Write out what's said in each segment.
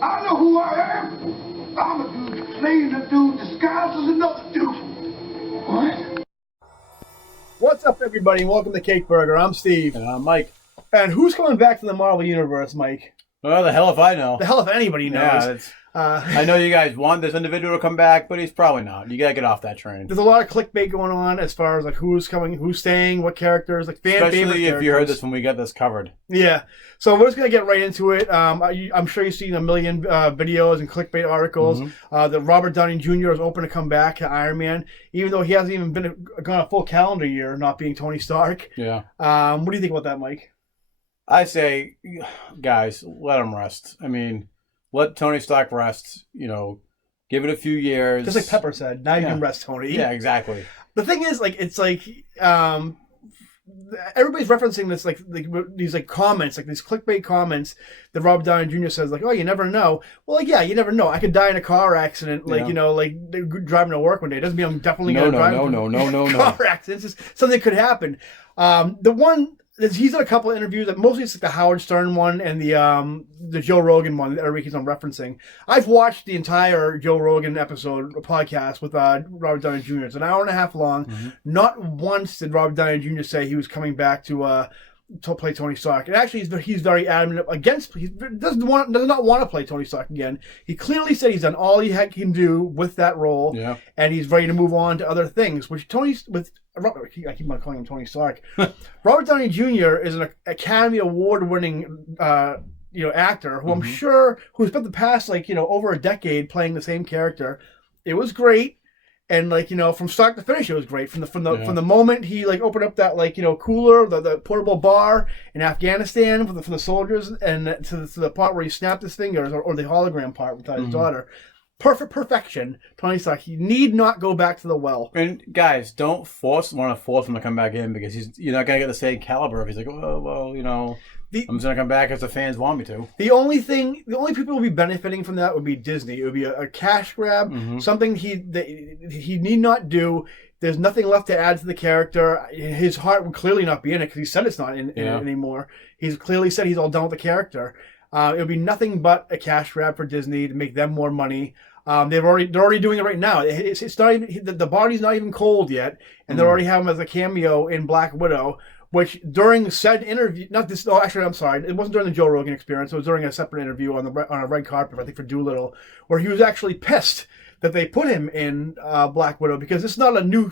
I know who I am. I'm a dude playing a dude disguised as another dude. What? What's up, everybody? Welcome to Cake Burger. I'm Steve. And I'm Mike. And who's coming back to the Marvel Universe, Mike? Well, the hell if I know. The hell if anybody knows. Yeah, I know you guys want this individual to come back, but he's probably not. You gotta get off that train. There's a lot of clickbait going on as far as like who's coming, who's staying, what characters, like fan favorite Especially if characters. you heard this when we get this covered. Yeah. So we're just gonna get right into it. I'm sure you've seen a million videos and clickbait articles. That Robert Downey Jr. is open to come back to Iron Man, even though he hasn't even gone a full calendar year not being Tony Stark. Yeah. What do you think about that, Mike? I say, guys, let him rest. I mean, let Tony Stark rest. You know, give it a few years. Just like Pepper said, now you can rest, Tony. Yeah, exactly. The thing is, like, it's like everybody's referencing this, like these like comments, like these clickbait comments that Robert Downey Jr. says, like, oh, you never know. Well, like, yeah, you never know. I could die in a car accident, like, you know, like driving to work one day. It doesn't mean I'm definitely going to drive. No. Car accidents. It's just something could happen. The one. He's done a couple of interviews, mostly it's like the Howard Stern one and the Joe Rogan one that everybody keeps on referencing. I've watched the entire Joe Rogan podcast with Robert Downey Jr. It's an hour and a half long. Not once did Robert Downey Jr. say he was coming back to play Tony Stark. And actually, he's very adamant against. He does not want to play Tony Stark again. He clearly said he's done all he can do with that role, and he's ready to move on to other things. Which I keep on calling him Tony Stark. Robert Downey Jr. is an Academy Award-winning actor who I'm sure who spent the past over a decade playing the same character. It was great. And from start to finish, it was great. From the moment he opened up that cooler, the portable bar in Afghanistan for the soldiers, and to the part where he snapped his fingers, or the hologram part with his daughter. Perfection. Tony Stark. He need not go back to the well. And guys, don't want to force him to come back in because you're not gonna get the same caliber if he's like, oh well, I'm just gonna come back as the fans want me to. The only people who will be benefiting from that would be Disney. It would be a cash grab, something he need not do. There's nothing left to add to the character. His heart would clearly not be in it because he said it's not in it anymore. He's clearly said he's all done with the character. It would be nothing but a cash grab for Disney to make them more money. They're already doing it right now. It's not even, the body's not even cold yet, and they're already having him as a cameo in Black Widow. Which during said interview, I'm sorry, it wasn't during the Joe Rogan experience. It was during a separate interview on a red carpet, I think for Dolittle, where he was actually pissed that they put him in Black Widow because it's not a new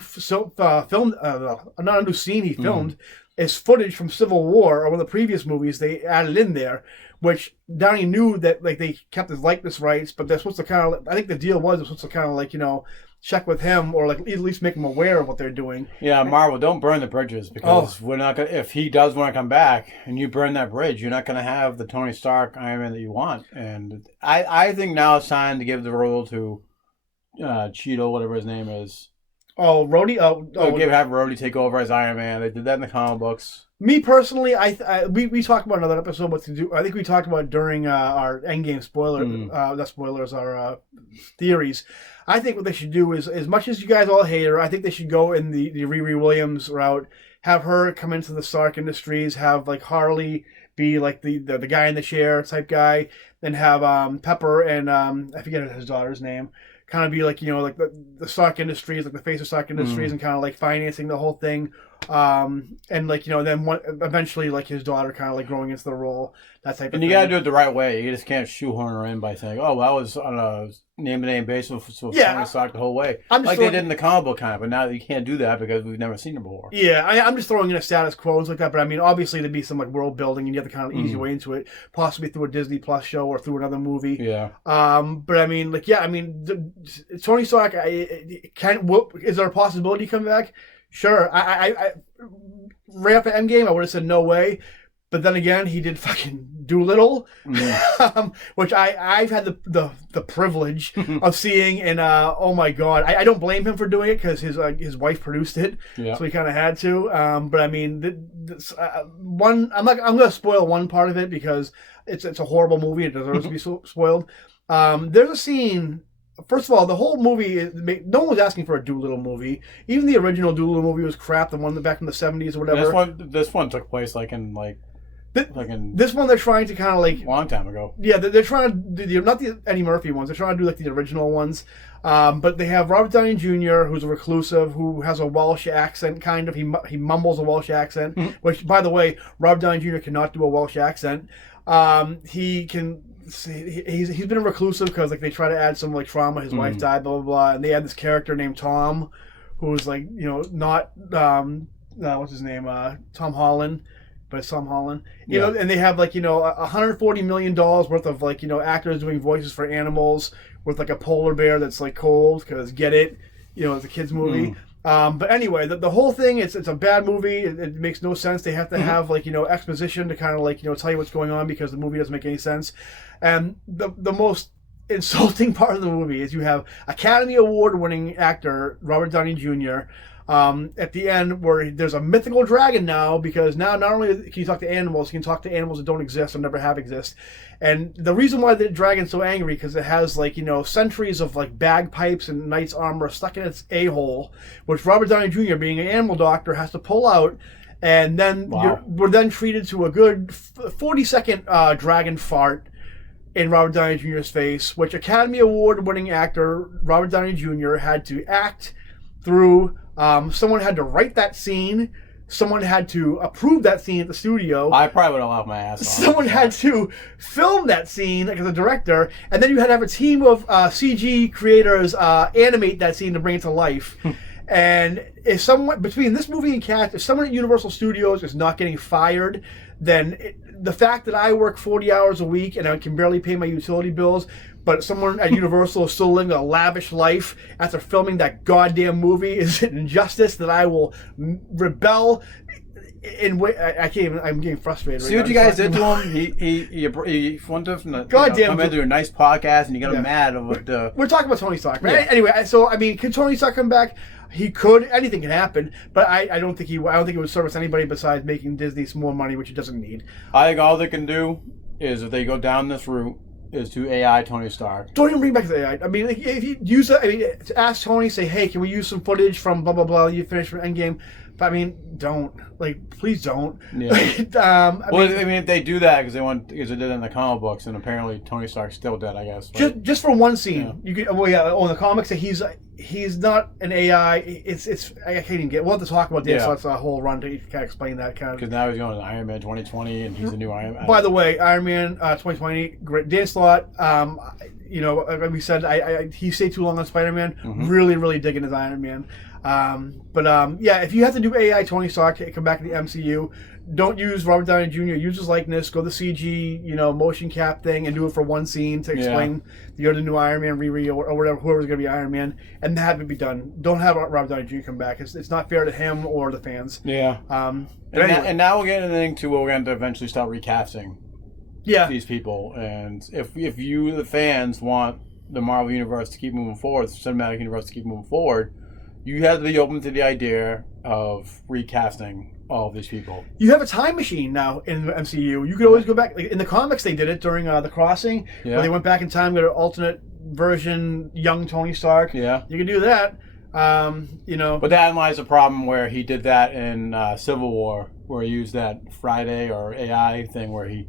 not a new scene he filmed. It's footage from Civil War or one of the previous movies they added in there, which Downey knew that they kept his likeness rights, but they're supposed to kind of. I think the deal was they're supposed to kind of check with him or at least make him aware of what they're doing. Yeah, Marvel, don't burn the bridges because we're not gonna. If he does want to come back and you burn that bridge, you're not going to have the Tony Stark Iron Man that you want. And I think now it's time to give the role to Cheeto, whatever his name is. Oh, Rhodey. Have Rhodey take over as Iron Man. They did that in the comic books. Me personally, we talked about another episode what to do. I think we talked about it during our Endgame spoiler. Not spoilers, our theories. I think what they should do is, as much as you guys all hate her, I think they should go in the Riri Williams route. Have her come into the Stark Industries. Have Harley be the guy in the chair type guy. Then have Pepper and I forget his daughter's name. Kind of be the Stark Industries, the face of Stark Industries, and kind of financing the whole thing, and then eventually his daughter kind of growing into the role, that type of thing. And you got to do it the right way. You just can't shoehorn her in by saying, "Oh, well, I was on a name-to-name basis with Tony Stark the whole way," they did in the comic book kind of. But now you can't do that because we've never seen her before. Yeah, I'm just throwing in a status quo like that. But I mean, obviously there'd be some world building, and you have to kind of ease your way into it, possibly through a Disney Plus show or through another movie. Yeah. But I mean, Tony Stark, is there a possibility he come back? Sure. I right after Endgame, I would have said no way. But then again, he did fucking Dolittle, which I've had the privilege of seeing, and oh my god, I don't blame him for doing it because his wife produced it, so he kind of had to. But I mean, I'm going to spoil one part of it because it's a horrible movie. It deserves to be spoiled. There's a scene first of all, the whole movie, no one was asking for a Dolittle movie. Even the original Dolittle movie was crap, the one back in the 70s or whatever. This one took place this one they're trying to kind of like... a long time ago. Yeah, they're trying to do, not the Eddie Murphy ones, they're trying to do like the original ones. But they have Robert Downey Jr., who's a reclusive, who has a Welsh accent, kind of. He mumbles a Welsh accent, which, by the way, Robert Downey Jr. cannot do a Welsh accent. He's been a reclusive because like they try to add some like trauma. His wife died, blah blah blah, and they had this character named Tom, who's like not what's his name, Tom Holland. But it's Tom Holland, you know, and they have like $140 million worth of like actors doing voices for animals with like a polar bear that's like cold because get it, it's a kids movie. But anyway, the whole thing it's a bad movie. It makes no sense. They have to have like exposition to kind of like tell you what's going on because the movie doesn't make any sense. And the most insulting part of the movie is you have Academy Award winning actor Robert Downey Jr. At the end, where there's a mythical dragon now, because now not only can you talk to animals, you can talk to animals that don't exist or never have exist. And the reason why the dragon's so angry, because it has like centuries of like bagpipes and knight's armor stuck in its a-hole, which Robert Downey Jr., being an animal doctor, has to pull out. And then we're then treated to a good 40-second dragon fart in Robert Downey Jr.'s face, which Academy Award winning actor Robert Downey Jr. had to act through. Someone had to write that scene. Someone had to approve that scene at the studio. I probably would have laughed my ass off. Someone had to film that scene like as a director, and then you had to have a team of CG creators animate that scene to bring it to life. And if someone between this movie and Cats, if someone at Universal Studios is not getting fired, then the fact that I work 40 hours a week and I can barely pay my utility bills, but someone at Universal is still living a lavish life after filming that goddamn movie is an injustice that I will rebel in. I can't even. I'm getting frustrated. See what you guys did to him? He wanted to come into a nice podcast, and you got him mad over the. We're talking about Tony Stark, right? Yeah. Anyway, so I mean, could Tony Stark come back? He could. Anything can happen, but I don't think I don't think it would service anybody besides making Disney some more money, which it doesn't need. I think all they can do is, if they go down this route, is to AI Tony Stark. Don't even bring back the AI. I mean, if you use it, I mean, ask Tony, say, hey, can we use some footage from blah blah blah? You finished for Endgame. But I mean, don't. Like, please don't. Yeah. I mean, if they do that because they did it in the comic books, and apparently Tony Stark's still dead, I guess. Just for one scene, you could. Well, yeah. In the comics, he's not an AI. It's I can't even get. We'll have to talk about this. So that's a whole run to kind of explain that kind of. Because now he's going to Iron Man 2020, and he's the new Iron Man. By the way, Iron Man 2020, great. Dan Slott. Like we said, he stayed too long on Spider-Man. Really, really digging his Iron Man. Yeah, if you have to do AI Tony Stark, come back to the MCU. Don't use Robert Downey Jr. Use his likeness. Go the CG, motion cap thing, and do it for one scene to explain you're the new Iron Man, Riri, or whatever, whoever's going to be Iron Man, and have it be done. Don't have Robert Downey Jr. come back. It's not fair to him or the fans. Yeah. And now we're getting into what we're going to eventually start recasting. Yeah. These people, and if you, the fans, want the Marvel Universe to keep moving forward, the Cinematic Universe to keep moving forward, you have to be open to the idea of recasting all of these people. You have a time machine now in the MCU. You could always go back. Like in the comics, they did it during The Crossing, where they went back in time, got an alternate version, young Tony Stark. Yeah. You can do that. But that lies a problem where he did that in Civil War, where he used that Friday or AI thing where he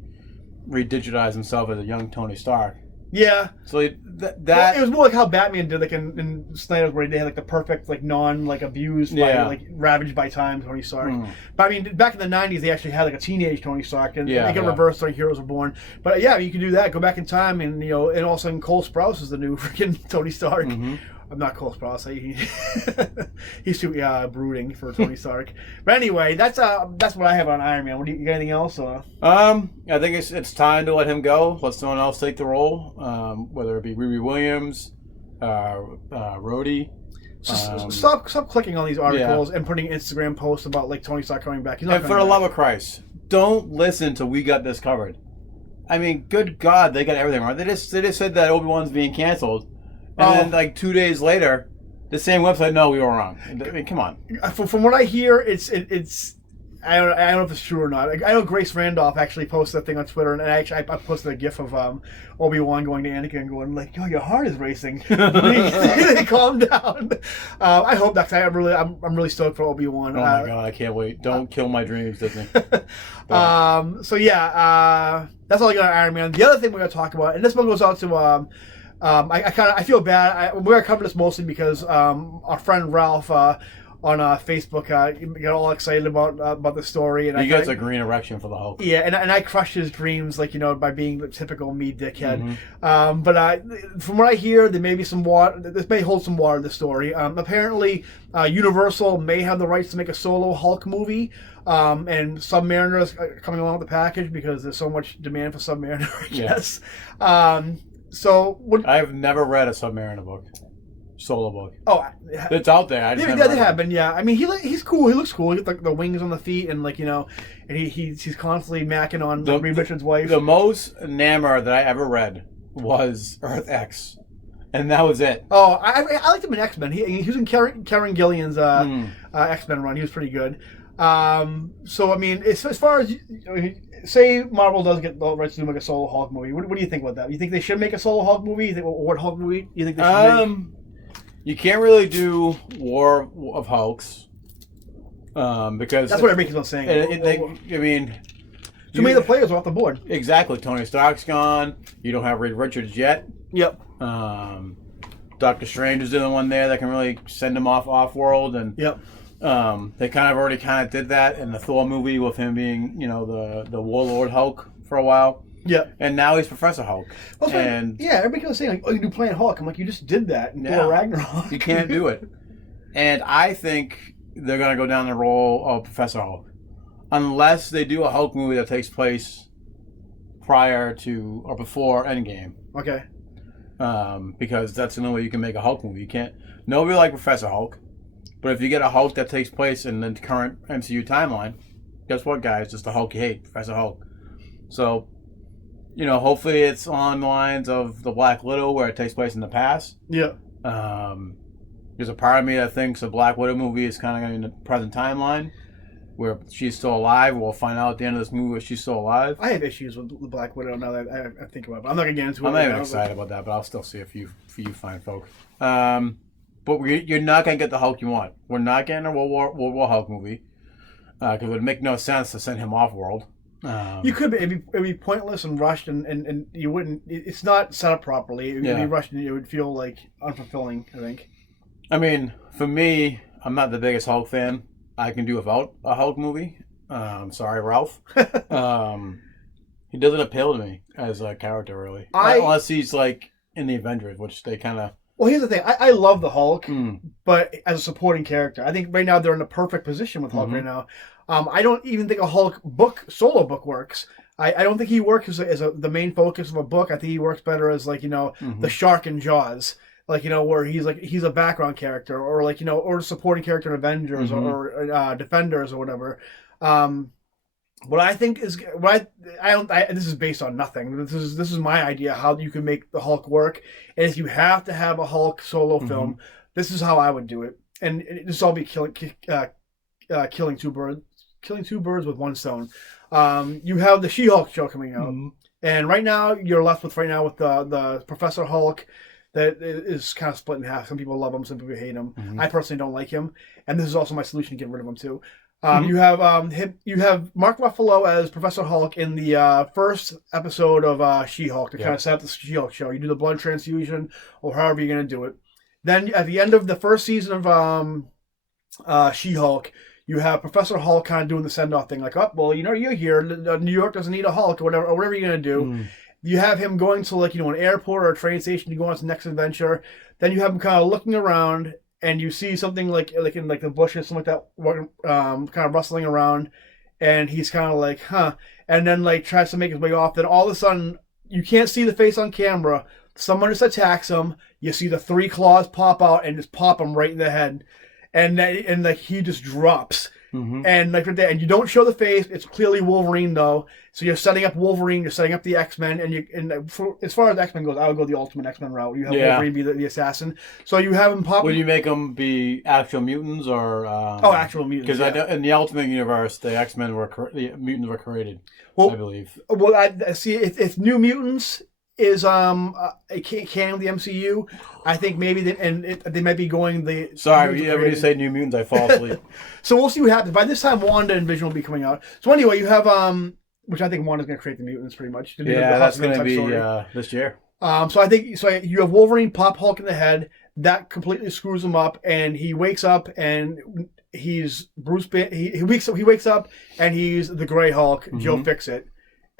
redigitized himself as a young Tony Stark. Yeah. So it was more like how Batman did, like in Snyder's, where they had like the perfect, like abused, by, like ravaged by time Tony Stark. But I mean, back in the '90s, they actually had like a teenage Tony Stark, and they got reversed during Heroes Were Born. But yeah, you can do that. Go back in time, and and all of a sudden Cole Sprouse is the new freaking Tony Stark. I'm not Cole Sprouse. He's too brooding for Tony Stark. But anyway, that's what I have on Iron Man. You got anything else? I think it's time to let him go. Let someone else take the role, whether it be Riri Williams, Rhodey. Stop clicking on these articles and putting Instagram posts about like Tony Stark coming back. And for the love of Christ, don't listen to We Got This Covered. I mean, good God, they got everything wrong. They just said that Obi-Wan's being canceled. And then, like 2 days later, the same website. No, we were wrong. I mean, come on. From what I hear, it's I don't know if it's true or not. I know Grace Randolph actually posted a thing on Twitter, and I posted a GIF of Obi-Wan going to Anakin and going like, "Yo, your heart is racing." They calm down. I hope that. I'm really stoked for Obi-Wan. Oh my god, I can't wait! Don't kill my dreams, Disney. So yeah, that's all I got on Iron Man. The other thing we're gonna talk about, and this one goes out to I feel bad. We're gonna cover this mostly because our friend Ralph on Facebook got all excited about the story, and he gets a green erection for the Hulk. Yeah, and I crushed his dreams, like, by being the typical me dickhead. But from what I hear, there may be some water. This may hold some water. This story. Apparently, Universal may have the rights to make a solo Hulk movie. And Submariner is coming along with the package because there's so much demand for Submariner, I guess. So I've never read a Submariner book. Solo book. Oh, it's out there. They have been. Yeah, I mean, he's cool. He looks cool. He got the wings on the feet, and and he's constantly macking on Reed Richards' wife. The most Namor that I ever read was Earth X, and that was it. Oh, I liked him in X-Men. He was in Karen Gillian's X-Men run. He was pretty good. So I mean, as far as say Marvel does get the rights to make a solo Hulk movie, what do you think about that? You think they should make a solo Hulk movie? You think what Hulk movie you think they should make? You can't really do War of Hulks because that's what everybody's saying. I mean, too many of the players are off the board. Exactly. Tony Stark's gone. You don't have Reed Richards yet. Yep. Doctor Strange is the only one there that can really send him off world, and yep. They already did that in the Thor movie with him being the Warlord Hulk for a while. Yeah, and now he's Professor Hulk. Well, everybody was saying you do Planet Hulk. I'm like, you just did that in Thor Ragnarok. You can't do it. And I think they're gonna go down the role of Professor Hulk, unless they do a Hulk movie that takes place prior to or before Endgame. Okay. Because that's the only way you can make a Hulk movie. You can't. Nobody like Professor Hulk, but if you get a Hulk that takes place in the current MCU timeline, guess what, guys? Just the Hulk you hate, Professor Hulk. So. Hopefully it's on the lines of the Black Widow where it takes place in the past. Yeah. There's a part of me that thinks the Black Widow movie is kind of going to be in the present timeline where she's still alive. We'll find out at the end of this movie if she's still alive. I have issues with the Black Widow now that I think about it. I'm not going to get into it. I'm not even excited about that, but I'll still see it for you fine folk. But you're not going to get the Hulk you want. We're not getting a World War Hulk movie because it would make no sense to send him off-world. You could, but it'd be pointless and rushed, and you wouldn't. It's not set up properly. It would be rushed, and it would feel like unfulfilling. I think. I mean, for me, I'm not the biggest Hulk fan. I can do without a Hulk movie. Sorry, Ralph. He doesn't appeal to me as a character, really, unless he's in the Avengers, which they kind of. Well, here's the thing. I love the Hulk, but as a supporting character, I think right now they're in the perfect position with Hulk right now. I don't even think a Hulk solo book works. I don't think he works as the main focus of a book. I think he works better as the shark in Jaws, where he's a background character or or a supporting character in Avengers or Defenders or whatever. What I think is this is based on nothing. This is my idea how you can make the Hulk work. And if you have to have a Hulk solo film, this is how I would do it. And this all be killing two birds with one stone. You have the She-Hulk show coming out, and right now you're left with the Professor Hulk that is kind of split in half. Some people love him, some people hate him. I personally don't like him, and this is also my solution to get rid of him too. You have Mark Ruffalo as Professor Hulk in the first episode of She-Hulk to kind of set up the She-Hulk show. You do the blood transfusion or however you're going to do it. Then at the end of the first season of She-Hulk, you have Professor Hulk kind of doing the send-off thing, you're here. New York doesn't need a Hulk or whatever you're going to do. You have him going to an airport or a train station to go on his next adventure. Then you have him kind of looking around, and you see something like in the bushes, something like that, kind of rustling around, and he's kind of huh, and then tries to make his way off. Then all of a sudden, you can't see the face on camera. Someone just attacks him. You see the 3 claws pop out and just pop him right in the head. And he just drops. and like right there, and you don't show the face. It's clearly Wolverine though, so you're setting up Wolverine, you're setting up the X-Men, and as far as X-Men goes, I would go the Ultimate X-Men route. You have Wolverine be the assassin, so you have him pop. Would you make them be actual mutants or? Actual mutants. Because I know in the Ultimate Universe, the X-Men the mutants were created. I believe. Well, I see if New Mutants is a canon of the MCU, I think maybe they might be going the. Sorry, when you say New Mutants, I fall asleep. So we'll see what happens. By this time, Wanda and Vision will be coming out. So anyway, you have which I think Wanda's going to create the mutants pretty much. That's going to be this year. So I think you have Wolverine pop Hulk in the head. That completely screws him up, and he wakes up and he's Bruce. He wakes up and he's the Gray Hulk. Joe Fixit.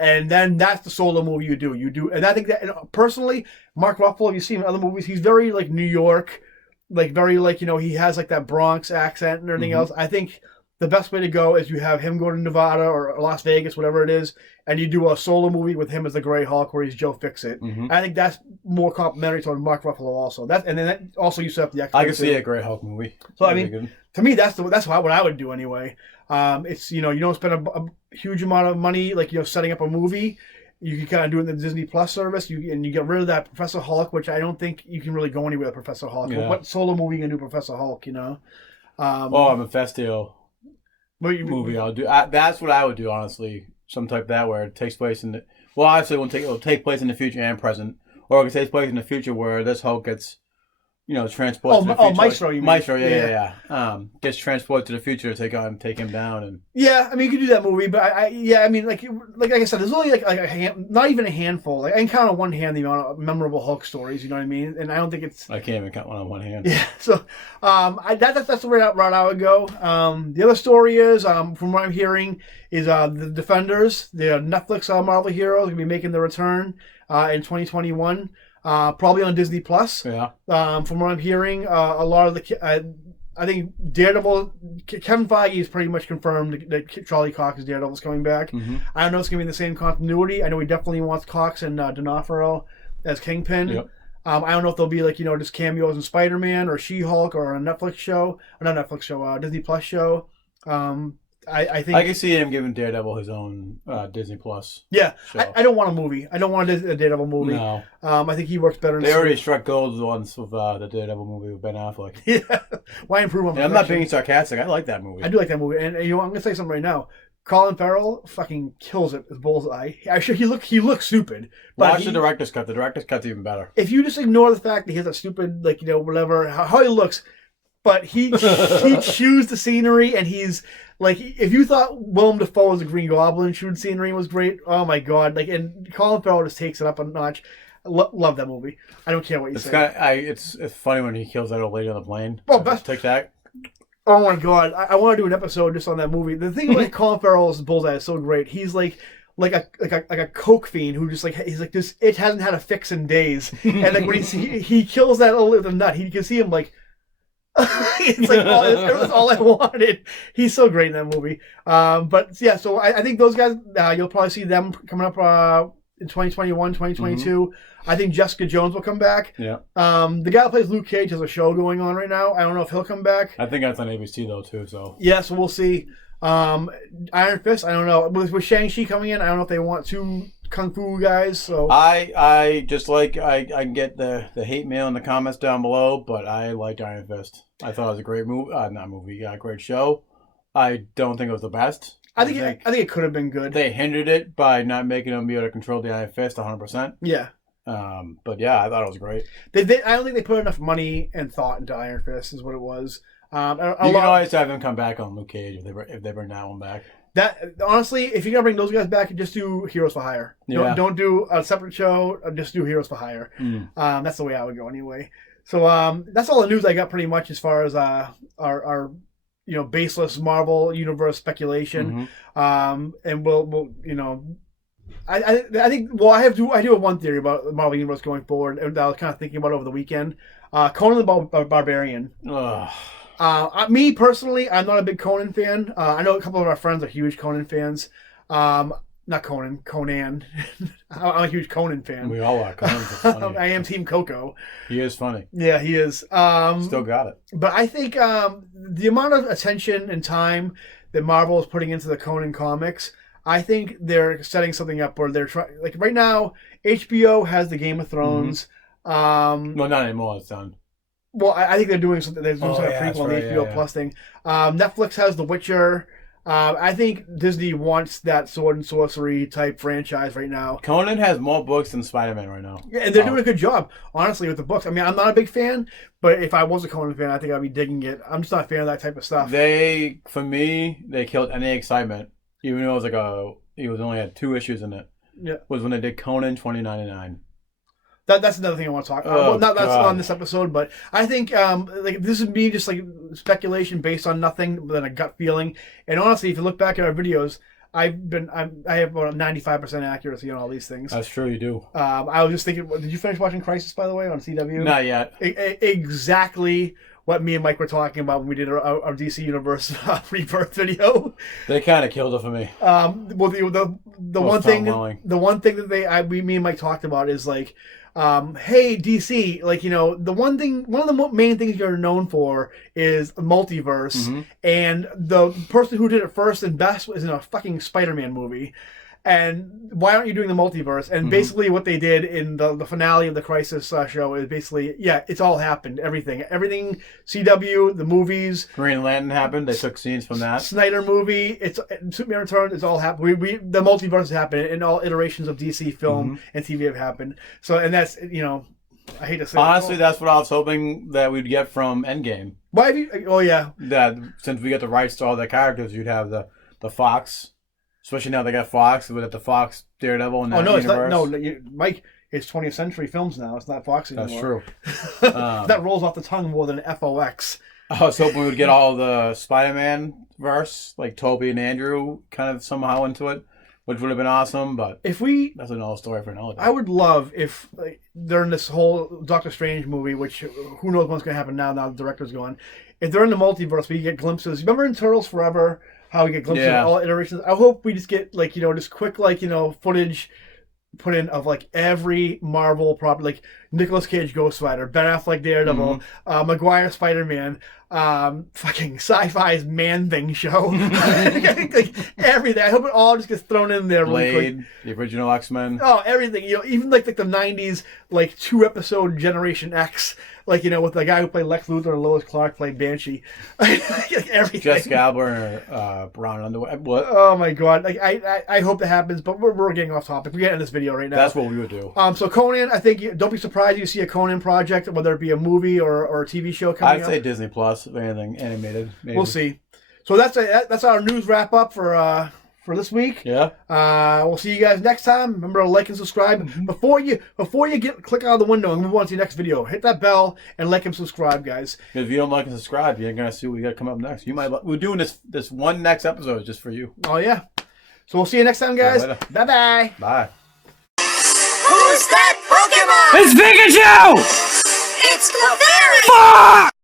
And then that's the solo movie you do. And I think that, personally, Mark Ruffalo, you've seen in other movies, he's very, like, New York, like, very, like, he has, like, that Bronx accent and everything else. I think the best way to go is you have him go to Nevada or Las Vegas, whatever it is, and you do a solo movie with him as the Gray Hulk where he's Joe Fixit. I think that's more complimentary to Mark Ruffalo also. And then also you set up the X-Men. I can see a Gray Hulk movie. So, I mean, to me, that's what I would do anyway. It's, you don't spend a huge amount of money, like, setting up a movie. You can kind of do it in the Disney Plus service, and you get rid of that Professor Hulk, which I don't think you can really go anywhere with Professor Hulk. Yeah. What solo movie you can do Professor Hulk, a Mephisto movie I'll do. That's what I would do, honestly. Some type of that where it takes place in obviously it'll take place in the future and present, or it takes place in the future where this Hulk gets transported to the future. Maestro, you mean? Maestro, yeah. Gets transported to the future to take him down. And yeah, I mean, you could do that movie, but I mean, like I said, there's only like not even a handful. Like, I can count on one hand the amount of memorable Hulk stories, you know what I mean? And I don't think it's... I can't even count one on one hand. Yeah, so that's the route I would go. The other story is, from what I'm hearing, is the Defenders, the Netflix Marvel heroes, going to be making their return in 2021. Probably on Disney Plus. Yeah. From what I'm hearing, a lot of I think Daredevil, Kevin Feige is pretty much confirmed that Charlie Cox's Daredevil is coming back. I don't know if it's going to be in the same continuity. I know he definitely wants Cox and D'Onofrio as Kingpin. Yep. I don't know if there'll be just cameos in Spider-Man or She-Hulk or a Netflix show. Or not Netflix show, Disney Plus show. I think I can see him giving Daredevil his own Disney Plus. Yeah, I don't want a movie. I don't want a Daredevil movie. No, I think he works better. They already struck gold once with the Daredevil movie with Ben Affleck. Yeah, why improve on? I'm not being sarcastic. I like that movie. I do like that movie, and I'm gonna say something right now. Colin Farrell fucking kills it as Bullseye. Actually, he looks stupid. But watch the director's cut. The director's cut's even better. If you just ignore the fact that he has a stupid whatever how he looks. But he chews the scenery, and he's like, if you thought Willem Dafoe was a Green Goblin, chewing scenery was great. Oh my god! And Colin Farrell just takes it up a notch. Love that movie. I don't care what you say. It's funny when he kills that old lady on the plane. Oh, best Tic Tac. Oh my god! I want to do an episode just on that movie. The thing with Colin Farrell's Bullseye is so great. He's like a coke fiend who just he's like this. It hasn't had a fix in days, and when he kills that old little nut, you can see him like. It's like, it was all I wanted. He's so great in that movie. But yeah, so I think those guys, you'll probably see them coming up in 2021, 2022. I think Jessica Jones will come back. Yeah. The guy that plays Luke Cage has a show going on right now. I don't know if he'll come back. I think that's on ABC though too. So yeah, so we'll see. Iron Fist, I don't know. With Shang-Chi coming in, I don't know if they want two kung fu guys. So I just I can get the hate mail in the comments down below, but I liked Iron Fist. I thought it was a great great show. I don't think it was the best. I think it could have been good. They hindered it by not making them be able to control the Iron Fist 100%. Yeah. But yeah, I thought it was great. I don't think they put enough money and thought into Iron Fist, is what it was. You can always have him come back on Luke Cage if they bring that one back. That honestly, if you're gonna bring those guys back, just do Heroes for Hire. Yeah. Don't do a separate show. Just do Heroes for Hire. That's the way I would go anyway. So that's all the news I got pretty much as far as our baseless Marvel universe speculation. And we'll I think I do have one theory about the Marvel universe going forward, and I was kind of thinking about it over the weekend. Conan the Barbarian. Me personally, I'm not a big Conan fan. I know a couple of our friends are huge Conan fans. Not Conan, Conan. I'm a huge Conan fan. We all are. Conan's funny. I am Team Coco. He is funny. Yeah, he is. Still got it. But I think the amount of attention and time that Marvel is putting into the Conan comics, I think they're setting something up where they're trying. Like right now, HBO has the Game of Thrones. Well, not anymore. It's done. Well, I think they're doing something. They're doing a prequel on the HBO Plus thing. Netflix has The Witcher. I think Disney wants that sword and sorcery type franchise right now. Conan has more books than Spider-Man right now. Yeah, and they're doing a good job, honestly, with the books. I mean, I'm not a big fan, but if I was a Conan fan, I think I'd be digging it. I'm just not a fan of that type of stuff. For me, they killed any excitement, even though it was only had 2 issues in it. Yeah, was when they did Conan 2099. That's another thing I want to talk about. Well, that's not on this episode, but I think like this is me just like speculation based on nothing but a gut feeling. And honestly, if you look back at our videos, I have about 95% accuracy on all these things. That's true, you do. I was just thinking, did you finish watching Crisis, by the way, on CW? Not yet. Exactly what me and Mike were talking about when we did our DC Universe Rebirth video. They kind of killed it for me. Well, the one thing that me and Mike talked about is like, hey DC, like, you know, one of the main things you're known for is Multiverse, and the person who did it first and best was in a fucking Spider-Man movie. And why aren't you doing the Multiverse? And basically what they did in the finale of the Crisis show is basically, it's all happened. Everything, CW, the movies. Green Lantern happened. They took scenes from that. Snyder movie, Superman Returns, it's all happened. The Multiverse has happened, and all iterations of DC film and TV have happened. So, and that's, you know, I hate to say honestly, that's what I was hoping that we'd get from Endgame. Why have you, that since we get the rights to all the characters, you'd have the Fox. Especially now they got Fox, with the Fox Daredevil in that universe. Mike, it's 20th Century Films now. It's not Fox anymore. That's true. That rolls off the tongue more than FOX. I was hoping we would get all the Spider-Man verse, like Toby and Andrew, kind of somehow into it, which would have been awesome. But that's another story for another day. I would love if during this whole Doctor Strange movie, which who knows what's going to happen now the director's gone, if they're in the multiverse, we get glimpses. Remember in Turtles Forever? How we get glimpses of all iterations. I hope we just get just quick footage put in of every Marvel property, like Nicolas Cage Ghost Rider, Ben Affleck Daredevil, Maguire Spider-Man, fucking Sci-Fi's Man Thing show, everything. I hope it all just gets thrown in there. Blade, the original X-Men. Oh, everything. Even like the '90s 2-episode Generation X. With the guy who played Lex Luthor and Lois Clark played Banshee. Everything. Jessica Alba and brown underwear. What? Oh my god. I hope that happens, but we're getting off topic. We're getting this video right now. That's what we would do. So Conan, I think, don't be surprised if you see a Conan project, whether it be a movie or a TV show coming up. I'd say Disney Plus, if anything, animated. Maybe. We'll see. So that's our news wrap up for this week. Yeah. We'll see you guys next time. Remember to like and subscribe. Before you click out of the window and move on to your next video, hit that bell and like and subscribe, guys. If you don't like and subscribe, you're gonna see what we got to come up next. We're doing this one next episode just for you. Oh yeah. So we'll see you next time, guys. Bye bye. Bye. Who's that Pokemon? It's Pikachu! It's Clefairy! Fuck!